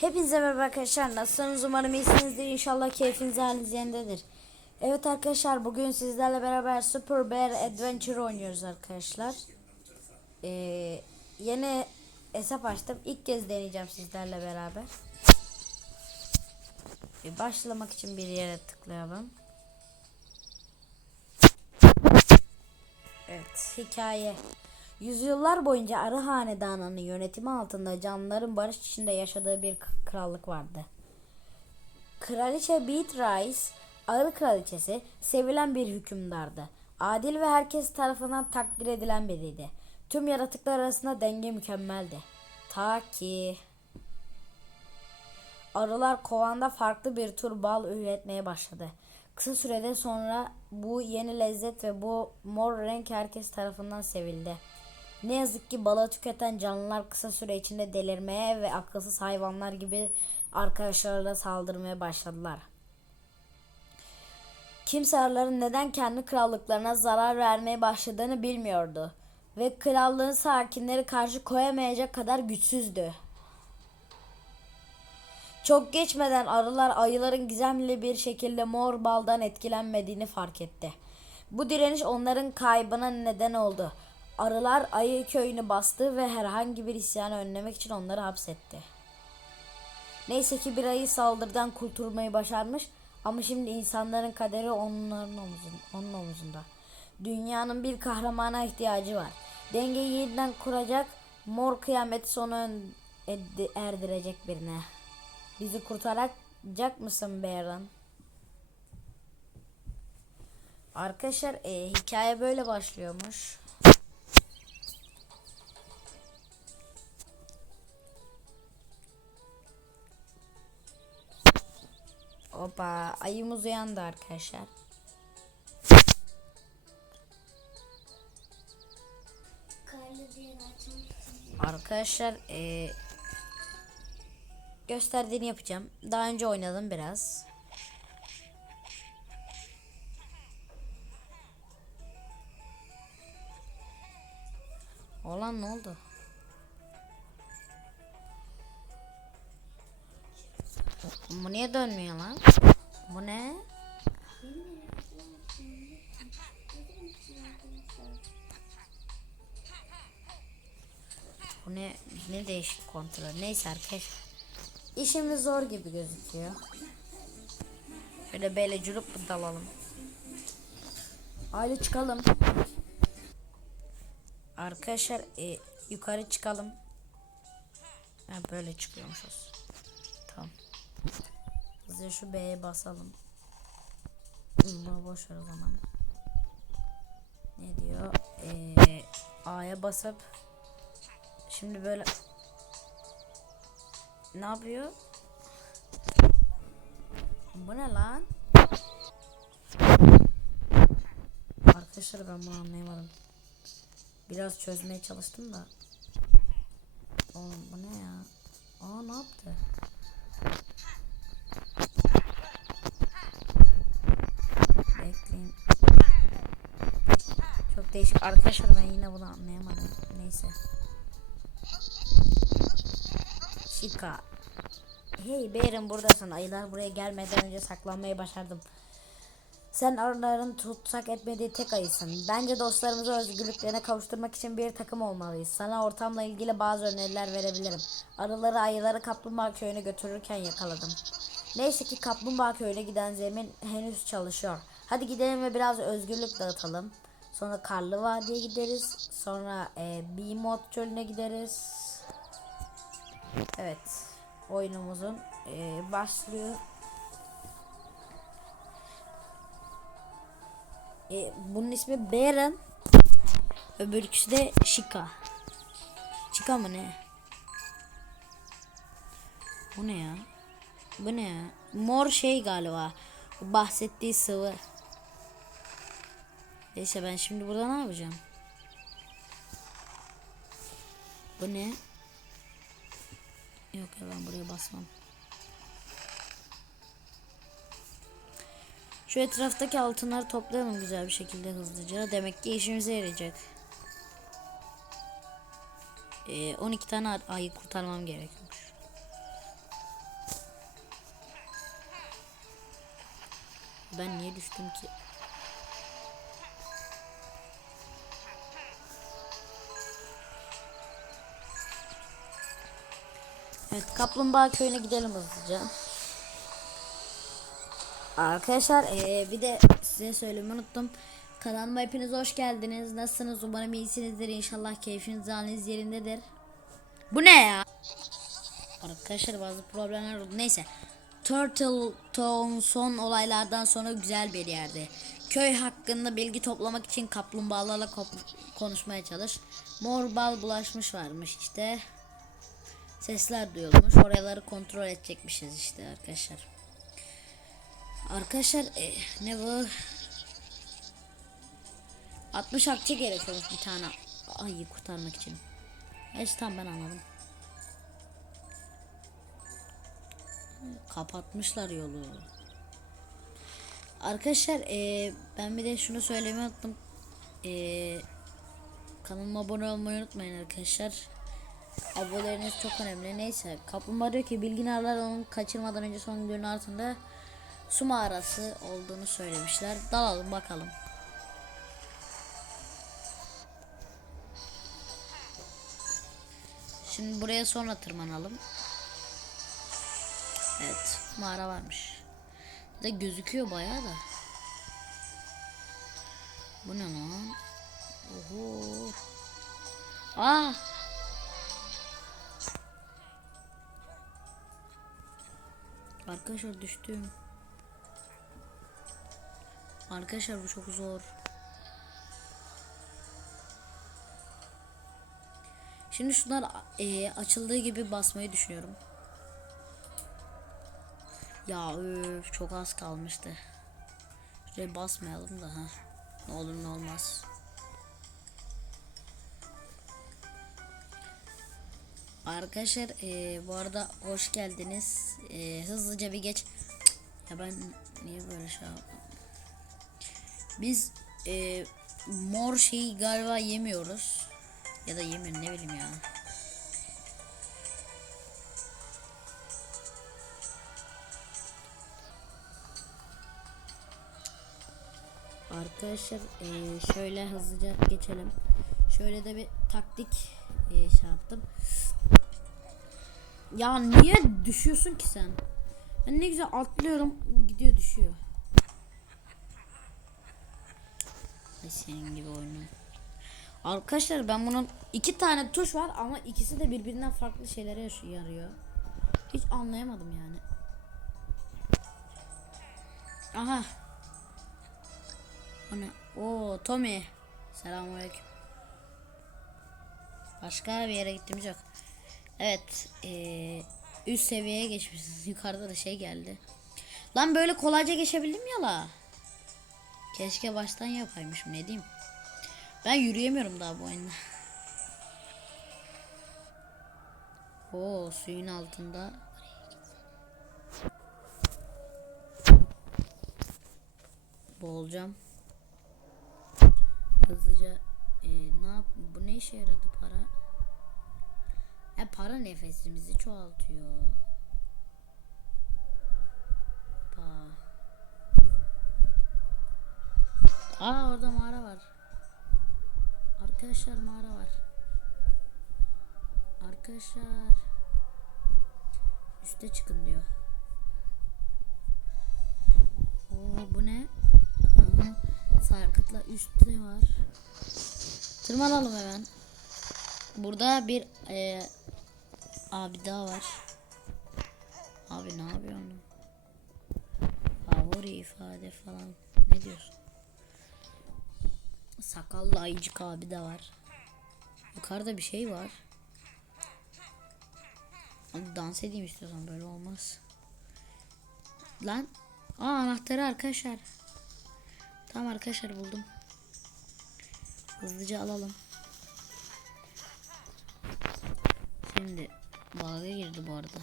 Hepinize merhaba arkadaşlar. Nasılsınız? Umarım iyisinizdir. İnşallah keyfiniz haliniz yerindedir. Evet arkadaşlar bugün sizlerle beraber Super Bear Adventure oynuyoruz arkadaşlar. Ee, yeni hesap açtım. İlk kez deneyeceğim sizlerle beraber. Ee, başlamak için bir yere tıklayalım. Evet hikaye. Yüzyıllar boyunca Arı Hanedanı'nın yönetimi altında canlıların barış içinde yaşadığı bir krallık vardı. Kraliçe Beatrice, Arı Kraliçesi, sevilen bir hükümdardı. Adil ve herkes tarafından takdir edilen biriydi. Tüm yaratıklar arasında denge mükemmeldi. Ta ki... Arılar kovanda farklı bir tür bal üretmeye başladı. Kısa sürede sonra bu yeni lezzet ve bu mor renk herkes tarafından sevildi. Ne yazık ki balı tüketen canlılar kısa süre içinde delirmeye ve akılsız hayvanlar gibi arkadaşlarına saldırmaya başladılar. Kimse arıların neden kendi krallıklarına zarar vermeye başladığını bilmiyordu ve krallığın sakinleri karşı koyamayacak kadar güçsüzdü. Çok geçmeden arılar ayıların gizemli bir şekilde mor baldan etkilenmediğini fark etti. Bu direniş onların kaybına neden oldu. Arılar ayı köyünü bastı ve herhangi bir isyanı önlemek için onları hapsetti. Neyse ki bir ayı saldırıdan kurtulmayı başarmış ama şimdi insanların kaderi onların omuzun, onun omuzunda. Dünyanın bir kahramana ihtiyacı var. Dengeyi yeniden kuracak, mor kıyameti ed- erdirecek birine. Bizi kurtaracak mısın Baron? Arkadaşlar e, hikaye böyle başlıyormuş. Hoppa ayımız uyandı arkadaşlar. Arkadaşlar e, gösterdiğini yapacağım. Daha önce oynadım biraz. Olan ne oldu? Bu niye dönmüyor lan? Bu ne? Bu ne, ne değişik kontrol. Neyse arkadaşlar. İşimiz zor gibi gözüküyor. Şöyle böyle cürüp dalalım. Aile çıkalım. Arkadaşlar e, yukarı çıkalım. Ha, böyle çıkıyormuşuz. Hızlıca şu B'ye basalım. Bunu boş ver o zaman. Ne diyor? Ee, A'ya basıp Şimdi böyle ne yapıyor? Bu ne lan? Arkadaşlar ben bunu anlayamadım. Biraz çözmeye çalıştım da. Oğlum bu ne ya? Aa ne yaptı? Değişik. Arkadaşlar ben yine bunu anlayamadım. Neyse. Chica. Hey Berin buradasın. Ayılar buraya gelmeden önce saklanmayı başardım. Sen arıların tutsak etmediği tek ayısın. Bence dostlarımızı özgürlüklerine kavuşturmak için bir takım olmalıyız. Sana ortamla ilgili bazı öneriler verebilirim. Arıları ayıları kaplumbağa köyüne götürürken yakaladım. Neyse ki kaplumbağa köyüne giden zemin henüz çalışıyor. Hadi gidelim ve biraz özgürlük dağıtalım. Sonra Karlı Vadi'ye gideriz. Sonra e, B-Mod çölüne gideriz. Evet. Oyunumuzun e, başlıyor. E, bunun ismi Baron. Öbürküsü de Chica. Chica mı ne? Bu ne ya? Bu ne ya? Mor şey galiba. Bahsettiği sıvı. Neyse ben şimdi burada ne yapacağım? Bu ne? Yok ya ben buraya basmam. Şu etraftaki altınları toplayalım güzel bir şekilde hızlıca. Demek ki işimize yarayacak. Ee, 12 tane ayı kurtarmam gerekiyormuş. Ben niye düştüm ki? Evet Kaplumbağa köyüne gidelim hızlıca. Arkadaşlar eee, bir de size söylemeyi unuttum. Kanalıma hepiniz hoş geldiniz. Nasılsınız? Umarım iyisinizdir. İnşallah keyfiniz haliniz yerindedir. Bu ne ya? Arkadaşlar bazı problemler oldu. Neyse. Turtle Town son olaylardan sonra güzel bir yerdi. Köy hakkında bilgi toplamak için kaplumbağalarla konuşmaya çalış. Mor bal bulaşmış varmış işte. Sesler duyulmuş. Oraları kontrol edecekmişiz işte arkadaşlar. Arkadaşlar e, ne bu? 60 akçe gerekiyormuş bir tane ayı kurtarmak için. Neyse tamam ben anladım. Kapatmışlar yolu. Arkadaşlar e, ben bir de şunu söylemeyi unuttum. E, kanalıma abone olmayı unutmayın arkadaşlar. Aboneleriniz çok önemli. Neyse. Kaplumbağa diyor ki bilgin arlar onu kaçırmadan önce son günün altında su mağarası olduğunu söylemişler. Dalalım bakalım. Şimdi buraya sonra tırmanalım. Evet, mağara varmış. Da gözüküyor bayağı da. Bu ne lan? Oho. Aa! Arkadaşlar düştüm. Arkadaşlar bu çok zor. Şimdi şunlar e, açıldığı gibi basmayı düşünüyorum. Ya öf, çok az kalmıştı. Şuraya basmayalım da ha. Ne olur ne olmaz. Arkadaşlar e, bu arada hoş geldiniz. E, hızlıca bir geç. Ya ben niye böyle şey yaptım? Biz e, mor şeyi galiba yemiyoruz. Ya da yemiyor ne bileyim ya. Arkadaşlar e, şöyle hızlıca geçelim. Şöyle de bir taktik e, şey yaptım. Ya niye düşüyorsun ki sen? Ben ne güzel atlıyorum gidiyor düşüyor. Senin gibi oyunu. Arkadaşlar ben bunun iki tane tuş var ama ikisi de birbirinden farklı şeylere yarıyor. Hiç anlayamadım yani. Aha. O ne? Oo Tommy. Selamünaleyküm. Başka bir yere gittiğimiz yok. Evet. Ee, üst seviyeye geçmişiz. Yukarıda da şey geldi. Lan böyle kolayca geçebildim ya la. Keşke baştan yapaymışım ne diyeyim. Ben yürüyemiyorum daha bu oyunda. Oo suyun altında. Boğulacağım. Hızlıca e, ne yap bu ne işe yaradı para? E para nefesimizi çoğaltıyor. Pa. Aa orada mağara var. Arkadaşlar mağara var. Arkadaşlar. Üste çıkın diyor. Oo bu ne? Aha, sarkıtla üstte var. Tırmanalım hemen. Burada bir e, abi daha var. Abi ne yapıyorsun? Favori ifade falan. Ne diyorsun? Sakallı ayıcık abi de var. Yukarıda bir şey var. Abi dans edeyim istiyorsan böyle olmaz. Lan. Aa anahtarı arkadaşlar. Tamam arkadaşlar buldum. Hızlıca alalım. Bug'a girdi bu arada.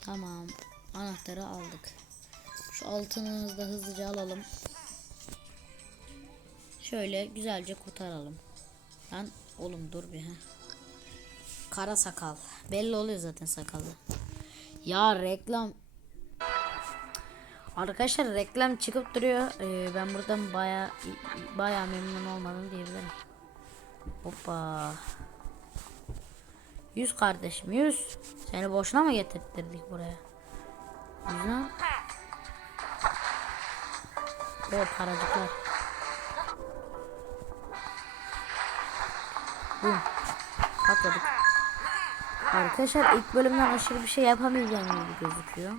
Tamam. Anahtarı aldık. Şu altınımızı da hızlıca alalım. Şöyle güzelce kurtaralım. Lan oğlum dur bir ha. Kara sakal. Belli oluyor zaten sakalı. Ya reklam. Arkadaşlar reklam çıkıp duruyor. Ee, ben buradan baya baya memnun olmadım diyebilirim. Hoppa. Yüz kardeşim yüz. Seni boşuna mı getirttirdik buraya? Güzel. O paracıklar. Bum. Patladık. Arkadaşlar ilk bölümden aşırı bir şey yapamayacağım gibi gözüküyor.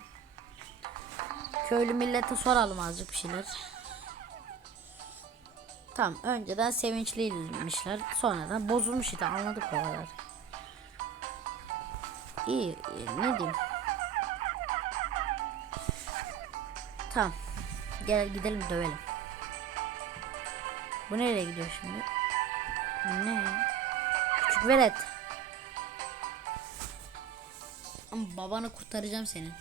Köylü millete soralım azıcık bir şeyler. Tamam önceden sevinçliymişler sonradan bozulmuş işte anladık o kadar. İyi, iyi ne diyeyim. Tamam. Gel gidelim dövelim. Bu nereye gidiyor şimdi? Ne? Küçük velet. Ama babanı kurtaracağım senin.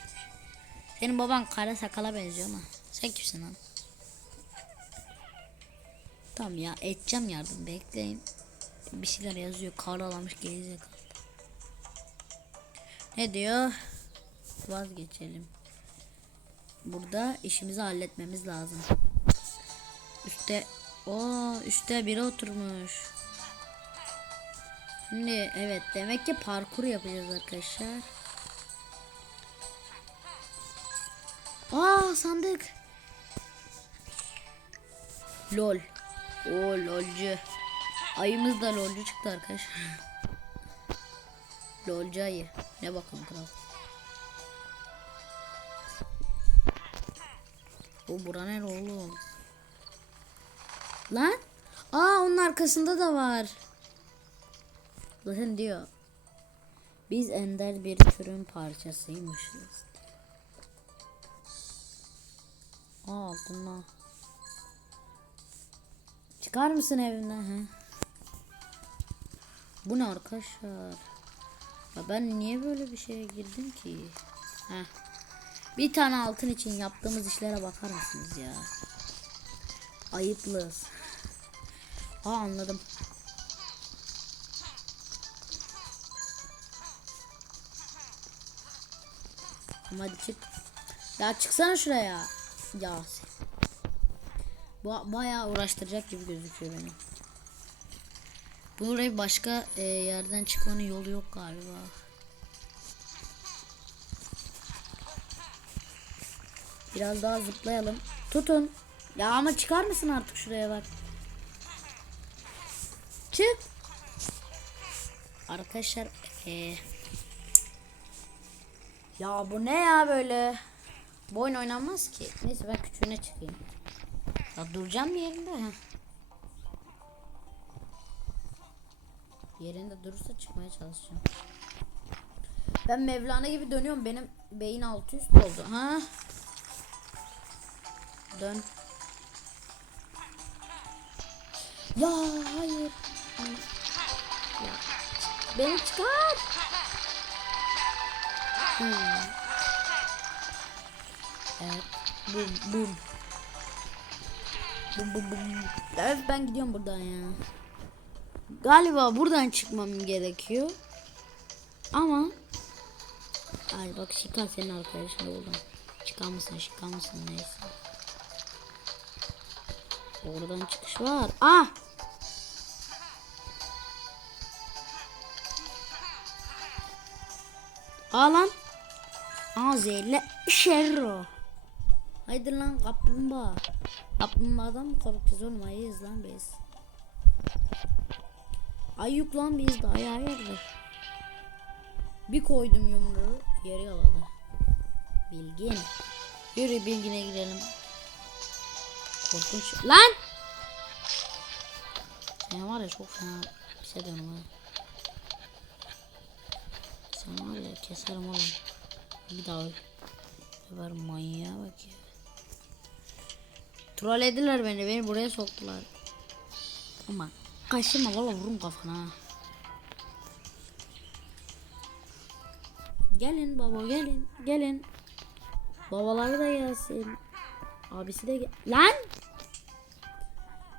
Senin baban kara sakala benziyor ama. Sen kimsin lan? Tamam ya edeceğim yardım bekleyin. Bir şeyler yazıyor karalamış gerizekalı. Ne diyor? Vazgeçelim. Burada işimizi halletmemiz lazım. Üste o üstte biri oturmuş. Şimdi evet demek ki parkur yapacağız arkadaşlar. Aa sandık. Lol. O lolcu. Ayımız da lolcu çıktı arkadaşlar. lolcu ayı. Ne bakalım kral. O bura ne oğlum? Lan? Aa onun arkasında da var. Zaten diyor. Biz ender bir türün parçasıymışız. Aa altında. Çıkar mısın evinden he? Bu ne arkadaşlar? Ya ben niye böyle bir şeye girdim ki? Heh. Bir tane altın için yaptığımız işlere bakar mısınız ya? Ayıplıyız. Aa anladım. Ama hadi çık. Ya çıksana şuraya. Ya. Bu bayağı uğraştıracak gibi gözüküyor benim. Buraya başka e, yerden çıkmanın yolu yok galiba. Biraz daha zıplayalım. Tutun. Ya ama çıkar mısın artık şuraya bak. Çık. Arkadaşlar e, ya bu ne ya böyle? Bu oyun oynanmaz ki. Neyse ben küçüğüne çıkayım. Ya duracağım yerinde? Heh. Yerinde durursa çıkmaya çalışacağım. Ben Mevlana gibi dönüyorum. Benim beyin altı üst oldu. Ha? Dön. Ya hayır. Ya. Beni çıkar. Hmm. Evet. Bum bum. Bum bum bum. Evet ben gidiyorum buradan ya. Galiba buradan çıkmam gerekiyor. Ama Ay bak Şika senin arkadaşın oğlum. Çıkar mısın Şika mısın neyse. Oradan çıkış var. Ah! Aa lan. Aa şerro. Haydi lan kaplumbağa. Kaplumbağadan mı korkacağız oğlum? Ayıyız lan biz. Ayyuk lan biz de ay hayırdır. Bir koydum yumruğu yeri yaladı. Bilgin. Yürü bilgine girelim. Korkunç. Lan! Sen var ya çok fena hissediyorum ha. Sen var ya keserim oğlum. Bir daha öl. Ver manyağa bak ya. Trollediler beni. Beni buraya soktular. Ama kaşıma valla vururum kafana. Gelin baba gelin. Gelin. Babaları da gelsin. Abisi de gel. Lan!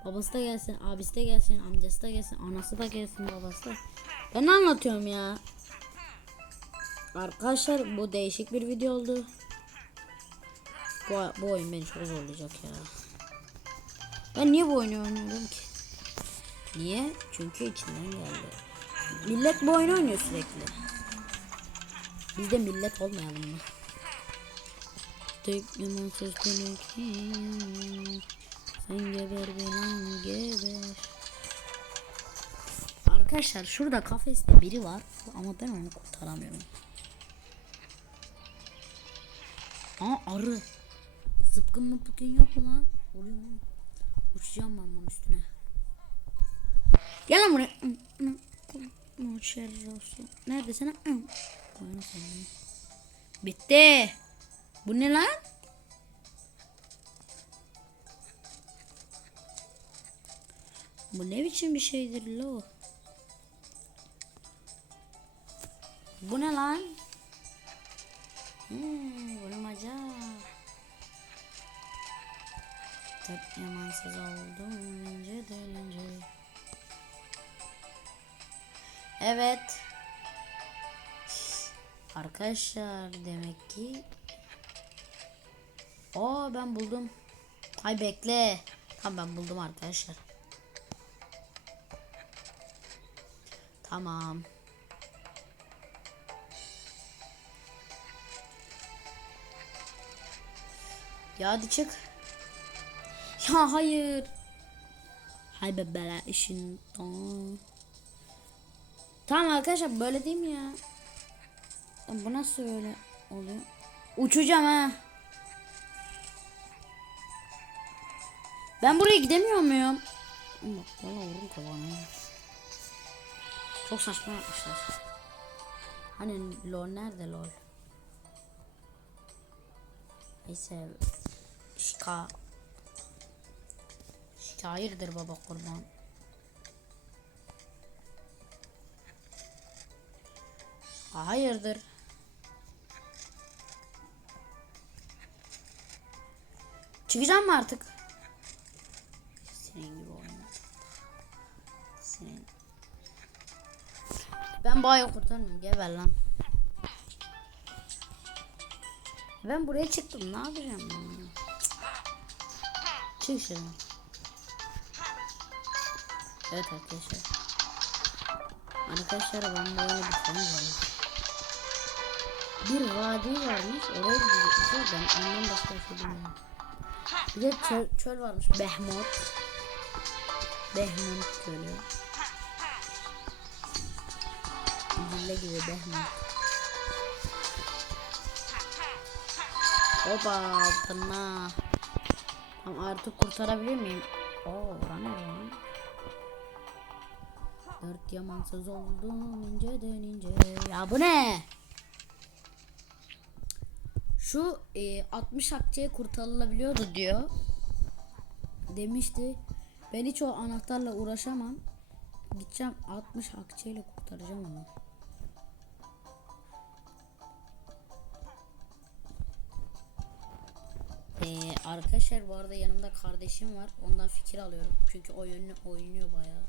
Babası da gelsin, abisi de gelsin, amcası da gelsin, anası da gelsin, babası da. Ben ne anlatıyorum ya? Arkadaşlar bu değişik bir video oldu. Bu, bu oyun beni çok zorlayacak ya. Ben niye bu oyunu oynuyorum? Niye? Çünkü içinden geldi. Millet bu oyunu oynuyor sürekli. Biz de millet olmayalım mı? Tek yaman söz Sen geber benim geber. Arkadaşlar şurada kafeste biri var ama ben onu kurtaramıyorum. Aa arı. Zıpkın mıpkın yok mu lan? Oluyor mu? Uçacağım ben bunun üstüne. Gel lan buraya. Şerri olsun. Neredesin? sen. Bitti. Bu ne lan? Bu ne biçim bir şeydir lo? Bu ne lan? Hmm, bulmaca. Hep yamansız oldum ince delince. Evet. Arkadaşlar demek ki Aa ben buldum. Hay bekle. Tamam ben buldum arkadaşlar. Tamam. Ya hadi çık. Ya hayır. Hay be bela işin. Tamam. Tamam arkadaşlar böyle değil mi ya? Bu nasıl öyle oluyor? Uçacağım ha. Ben buraya gidemiyor muyum? Bak valla vururum kafana. Çok saçma yapmışlar. Hani lol nerede lol? Neyse. Şika. Şairdir baba kurban. Hayırdır? Çıkacağım mı artık? Senin gibi oyna. Senin. Ben bayağı kurtarmam. Geber lan. Ben buraya çıktım. Ne yapacağım ben? Çık şuradan. Evet arkadaşlar. Arkadaşlar ben böyle bir şey. Bir vadi varmış. Oraya gidecekmişiz. Ben ondan başka bir şey bilmiyorum. Bir de çöl, çöl varmış. Behmut. Behmut çölü. Dille gibi Behmut. Hopa altına. Tamam artık kurtarabilir miyim? Oo bura ne lan? Dört yamansız oldum inceden ince. Ya bu ne? Şu e, 60 akçeye kurtarılabiliyordu diyor. Demişti. Ben hiç o anahtarla uğraşamam. Gideceğim 60 akçeyle kurtaracağım onu. Ee, arkadaşlar bu arada yanımda kardeşim var. Ondan fikir alıyorum. Çünkü oyunu oynuyor bayağı.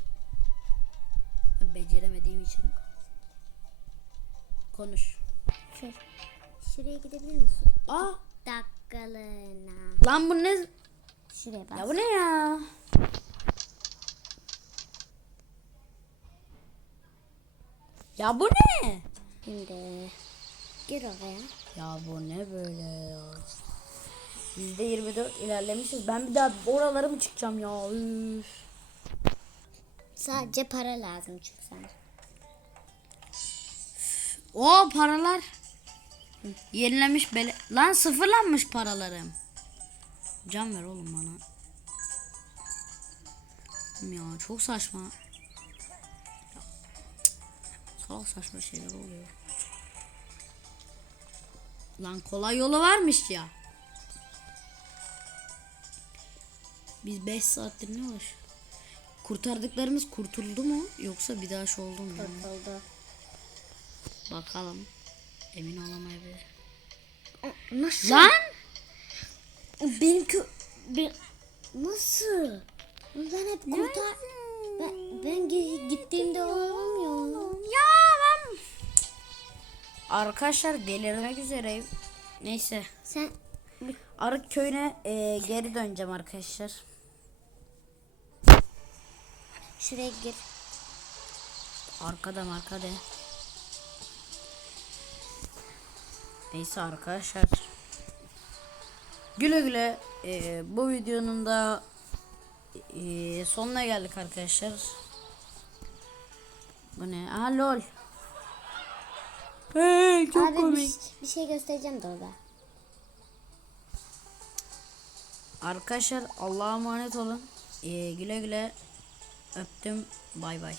Beceremediğim için. Konuş. Şey, şuraya gidebilir misin? Aa, Dakikalığına. lan bu ne? Şuraya bak. Ya bu ne ya? Ya bu ne? Şimdi gir oraya. Ya bu ne böyle ya? Yüzde 24 ilerlemişiz. Ben bir daha oralara mı çıkacağım ya? Üf. Sadece para lazım çünkü sana. O paralar. Yenilemiş bele... Lan sıfırlanmış paralarım. Can ver oğlum bana. Ya çok saçma. Salak saçma şeyler oluyor. Lan kolay yolu varmış ya. Biz 5 saattir ne uğraş? Kurtardıklarımız kurtuldu mu yoksa bir daha şey oldu mu? Oldu. Bakalım. Emin olamayabilir. Nasıl? Lan! Benimki... Ben... Nasıl? Ben hep kurtar... Ben, ben gi- gittiğimde olmuyor. Ya ben... Arkadaşlar delirmek üzereyim. Neyse. Sen... Arık köyüne e, geri döneceğim arkadaşlar. Şuraya gir. Arkada arkada. Neyse arkadaşlar. Güle güle e, bu videonun da e, sonuna geldik arkadaşlar. Bu ne? Aha lol. Hey çok Abi bir, komik. bir şey göstereceğim de orada. Arkadaşlar Allah'a emanet olun. E, güle güle öptüm. Bay bay.